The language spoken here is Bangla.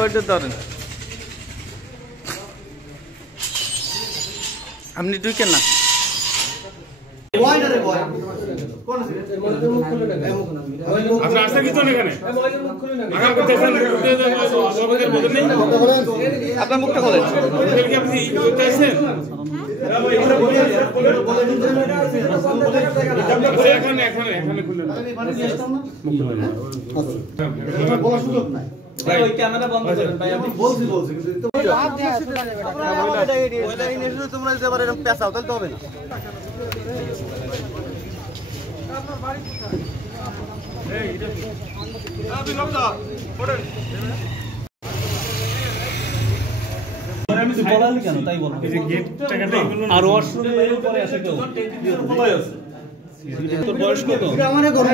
ওইটা ধরেন আপনি ঢুকেন না আপনার আসতে কিছু না এখানে আপনার মুখটা খোলেন আপনি করতে আসছেন এখানে খুললেন বলার সুযোগ নাই ওই ক্যামেরা বন্ধ করেন ভাই আমি বলছি কিন্তু তোমরা যদি আবার এরকম পেছাও তাহলে তো হবে না আপনার বাড়ি কোথায় এই এটা কি আপনি লম্বা পড়েন আমি তো বলালি কেন তাই বলো এই যে গেট টাকাটাই বলুন আর ওয়াশরুমের উপরে আছে কেউ কোথায় আছে তোর বয়স কত আমারে ঘরে